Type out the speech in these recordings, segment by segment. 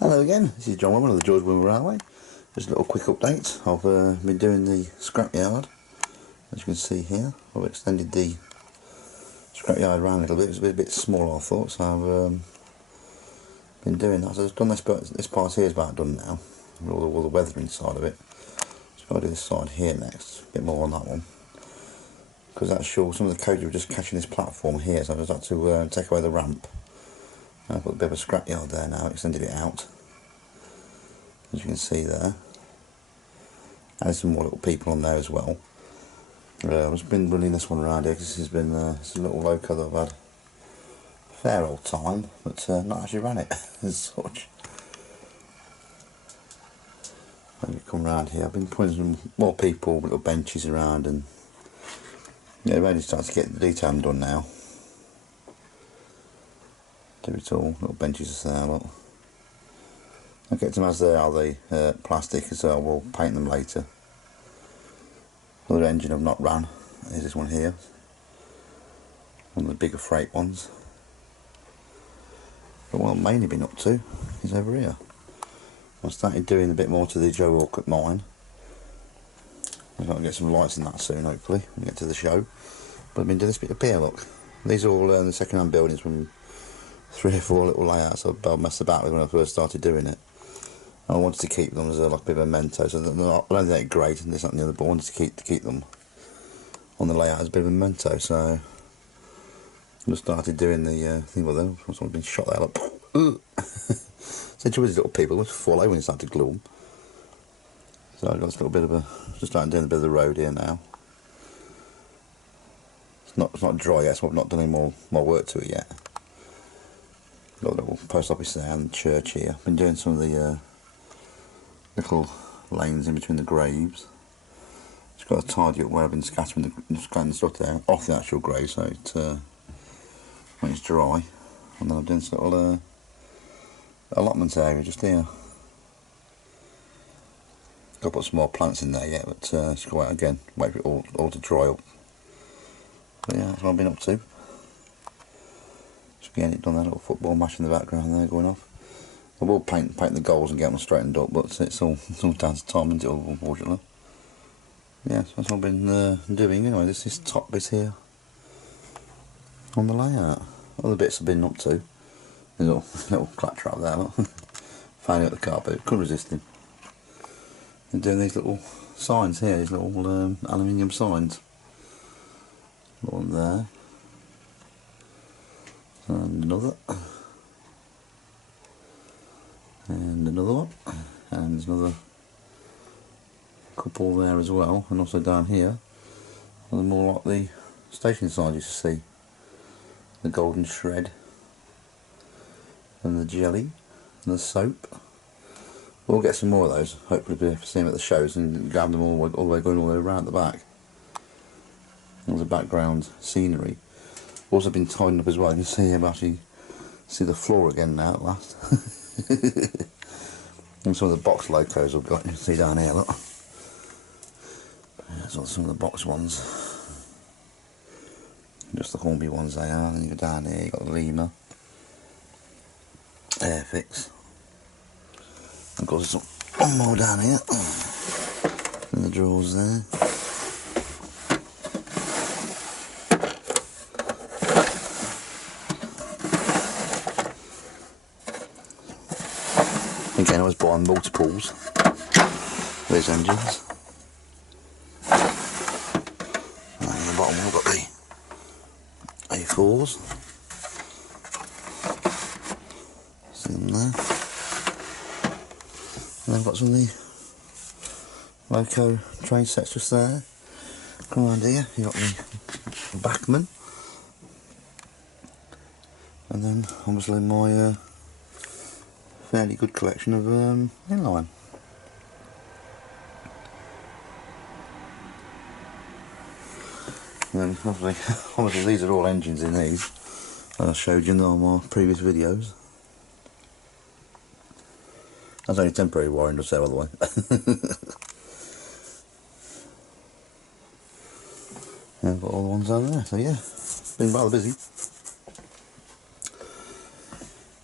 Hello again, this is John Woodman of the George Woodman Railway. Just a little quick update. I've been doing the scrapyard. As you can see here, I've extended the scrapyard around a little bit. It's a bit small, I thought, so I've been doing that. So I've done this part here is about done now, all the weathering side of it. Just got to do this side here next, a bit more on that one. Because that's sure some of the coaches were just catching this platform here, so I just had to take away the ramp. I've got a bit of a scrapyard there now, extended it out, as you can see there. Added some more little people on there as well. I've just been running this one around here because this has been it's a little loco that I've had a fair old time, but not actually ran it as such. Let me come around here. I've been putting some more people, little benches around, and yeah, ready to get the detailing done now. Do it all, little benches there, look. I'll get them as they are, the plastic, so I will paint them later. Another engine I've not ran is this one here, one of the bigger freight ones. But what I've mainly been up to is over here. I started doing a bit more to the Joe Walcott mine. I'm going to get some lights in that soon, hopefully, when we get to the show. But I've been doing this bit up here, look. These are all the second-hand buildings from 3 or 4 little layouts I messed about with when I first started doing it. I wanted to keep them as like a bit of a memento, so I don't think they're great and this and the other, but I wanted to keep them on the layout as a bit of a memento. So I just started doing the thing with them. Someone's been shot there, like such these little people just fall over when you start to glue them. So I've got this little bit of just starting doing a bit of the road here now. It's not dry yet, so I've not done any more work to it yet. Got a little post office there and the church here. I've been doing some of the little lanes in between the graves. Just got to tidy up where I've been scattering the stuff there off the actual grave, so it when it's dry. And then I've done this little allotment area just here. Got to put some more plants in there yet, but just go out again, wait for it all to dry up. But yeah, that's what I've been up to. Just getting it done, that little football match in the background there going off. I will paint the goals and get them straightened up, but it's all down to time, isn't it, unfortunately. Yeah, so that's what I've been doing anyway. This top bit here on the layout. Other bits I've been up to. There's a little clap trap there, look. Finding out the carpet, couldn't resist him. And doing these little signs here, these little aluminium signs. One there. And another. And another one, and there's another couple there as well, and also down here, and more like the station signs you see, the golden shred, and the jelly, and the soap. We'll get some more of those, hopefully be able to see them at the shows and grab them all the way going all the way around the back. There's the background scenery. Also been tidying up as well. You can see I've actually see the floor again now at last. And some of the box locos I've got, you can see down here, look. There's some of the box ones. Just the Hornby ones they are. And you go down here, you've got the Lima, Airfix. Of course there's one more down here. In the drawers there. Again, I was buying multiples of these engines. And at the bottom we've got the A4s. See them there. And then I've got some of the loco train sets just there. Come around here, you've got the Backman. And then obviously my fairly good collection of inline. And then obviously these are all engines in these, as I showed you in all my previous videos. That's only temporary wiring just there, by the way. Yeah, I've got all the ones down there, so yeah, been rather busy.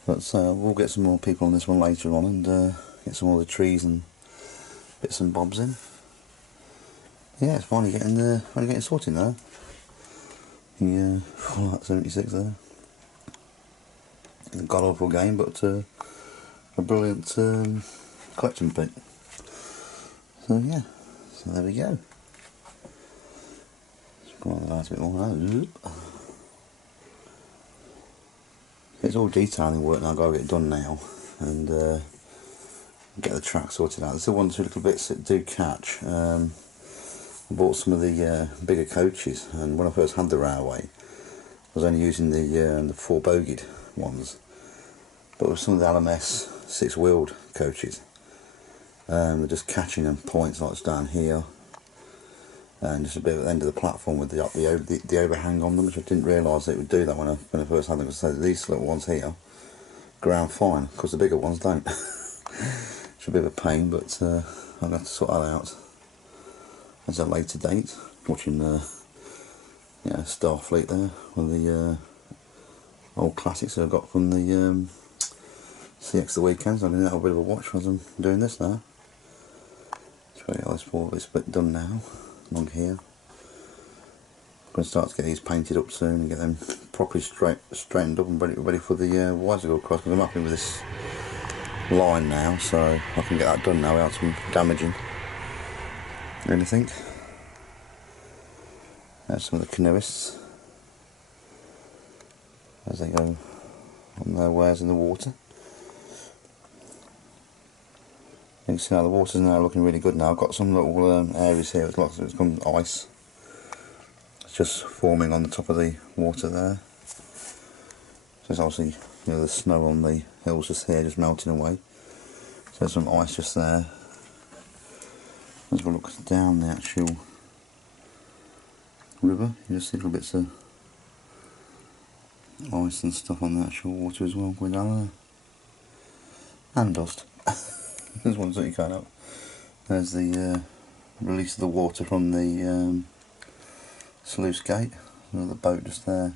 But we'll get some more people on this one later on and get some more of the trees and bits and bobs in. Yeah, it's finally getting sorted now. The Fallout 76 there. It's a god awful game, but a brilliant collection pick. So yeah, so there we go. Let's go on the lights a bit more now. It's all detailing work now. I've got to get it done now and get the track sorted out. There's still one or two little bits that do catch. I bought some of the bigger coaches, and when I first had the railway I was only using the 4-bogied ones, but with some of the LMS 6-wheeled coaches they're just catching on points like it's down here and just a bit at the end of the platform with the overhang on them, which I didn't realise it would do that when I first had them. So these little ones here ground fine, because the bigger ones don't. It's a bit of a pain, but I'll have to sort that out as a later date. Watching Starfleet there with the old classics that I got from the CX the weekends. I'm going to have a bit of a watch as I'm doing this now. It's really nice for this bit done now. Along here, I'm going to start to get these painted up soon and get them properly straightened up and ready for the wires to go across, because I'm happy with this line now, so I can get that done now without some damaging anything. There's some of the canoeists as they go on their wares in the water. You can see how the water's now looking really good now. I've got some little areas here, it's become ice. It's just forming on the top of the water there. So it's obviously, the snow on the hills just here, just melting away. So there's some ice just there. As we look down the actual river, you just see little bits of ice and stuff on the actual water as well going down there. And dust. There's one that you can't help. There's the release of the water from the sluice gate. The boat just there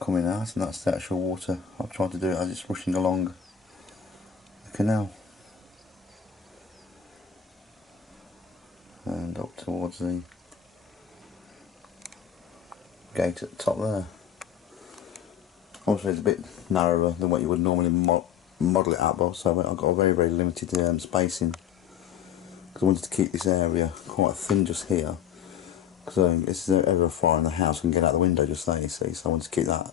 coming out, and that's the actual water. I've tried to do it as it's rushing along the canal and up towards the gate at the top there. Obviously it's a bit narrower than what you would normally model it out by, so I've got a very limited spacing, because I wanted to keep this area quite thin just here, because if there's ever a fire in the house I can get out the window just there, you see, so I wanted to keep that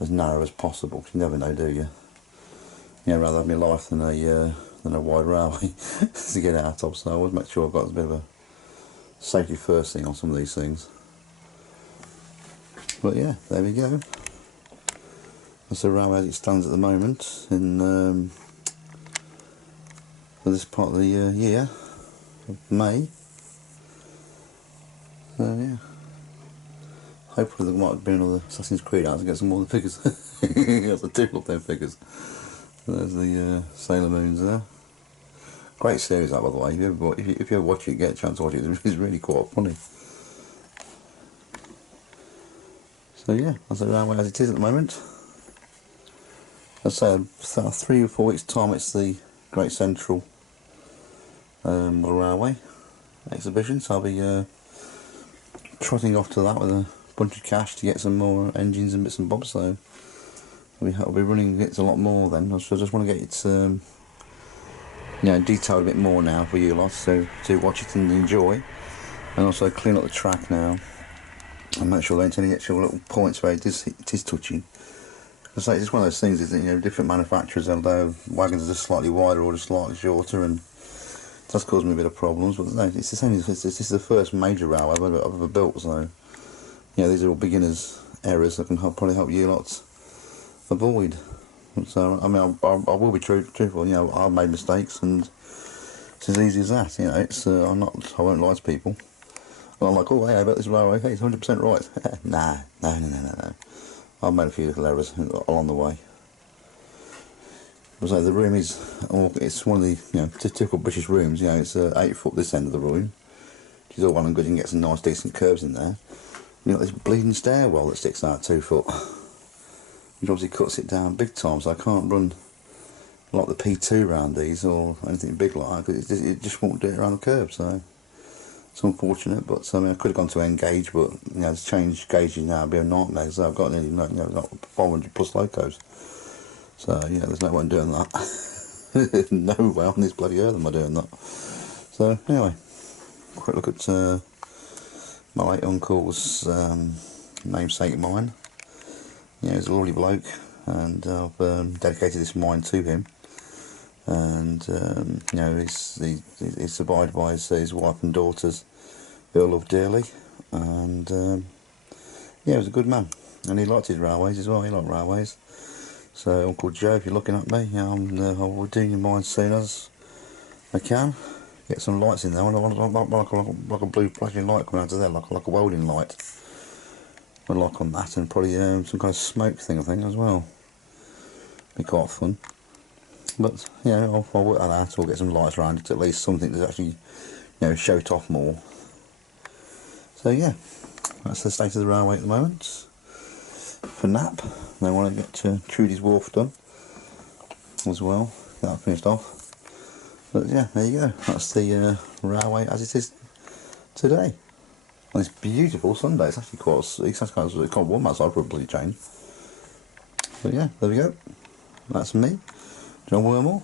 as narrow as possible, because you never know, do you? Rather have my life than a wide railway to get out of, so I always make sure I've got a bit of a safety first thing on some of these things. But yeah, there we go. That's the railway as it stands at the moment in for this part of the year of May. So yeah, hopefully there might be another Assassin's Creed out to get some more of the figures. Yes, I do love them figures. There's the Sailor Moons there. Great series that, by the way. If you ever watch it, get a chance to watch it, it's really quite funny. So yeah, that's the railway as it is at the moment. I'd say 3 or 4 weeks time it's the Great Central Railway exhibition, so I'll be trotting off to that with a bunch of cash to get some more engines and bits and bobs, so I'll be running it a lot more then. I just want to get it detailed a bit more now for you lot, so to watch it and enjoy, and also clean up the track now and make sure there ain't any actual little points where it is touching. It's one of those things, is that different manufacturers, they'll have wagons are just slightly wider or just slightly shorter, and it does cause me a bit of problems. But no, it's the same. This is the first major railway I've ever built, so these are all beginners' errors that can probably help you lot avoid. So I mean, I will be truthful. I've made mistakes, and it's as easy as that. It's I won't lie to people. And I'm like, oh hey, I bet this railway, hey, it's 100% right. No. I've made a few little errors along the way. So the room it's one of the typical British rooms. It's 8 foot this end of the room, which is all well and good. You can get some nice decent curves in there. You've got this bleeding stairwell that sticks out 2 foot. which obviously cuts it down big time, so I can't run like the P2 around these or anything big like that, because it just won't do it around the curb. So it's unfortunate, but I mean, I could have gone to N gauge, but you know, to change gauges now would be a nightmare. So I've got nearly like 500 plus locos. So yeah, there's no way I'm doing that. No way on this bloody earth am I doing that. So anyway, quick look at my late uncle's namesake mine. Yeah, he's a lovely bloke, and I've dedicated this mine to him. And you know, he's survived by his wife and daughters, who I love dearly. And yeah, he was a good man, and he liked his railways as well. He liked railways. So Uncle Joe, if you're looking at me, I'll be doing your mine as soon as I can. Get some lights in there. I want like a blue flashing light coming out of there, like a welding light. I'd like on that, and probably some kind of smoke thing, I think, as well. Be quite fun. But yeah, I'll work on that, or get some lights around it, at least something to actually, you know, show it off more. So yeah, that's the state of the railway at the moment. For Nap, they want to get Trudy's Wharf done as well, get that finished off. But yeah, there you go, that's the railway as it is today. On this beautiful Sunday. It's actually quite warm outside for a bloody change. But yeah, there we go. That's me, John Wormall,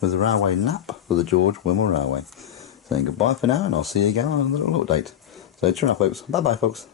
with the railway nap for the George Wormall Railway. Saying goodbye for now, and I'll see you again on a little update. So, cheer up, folks. Bye bye, folks.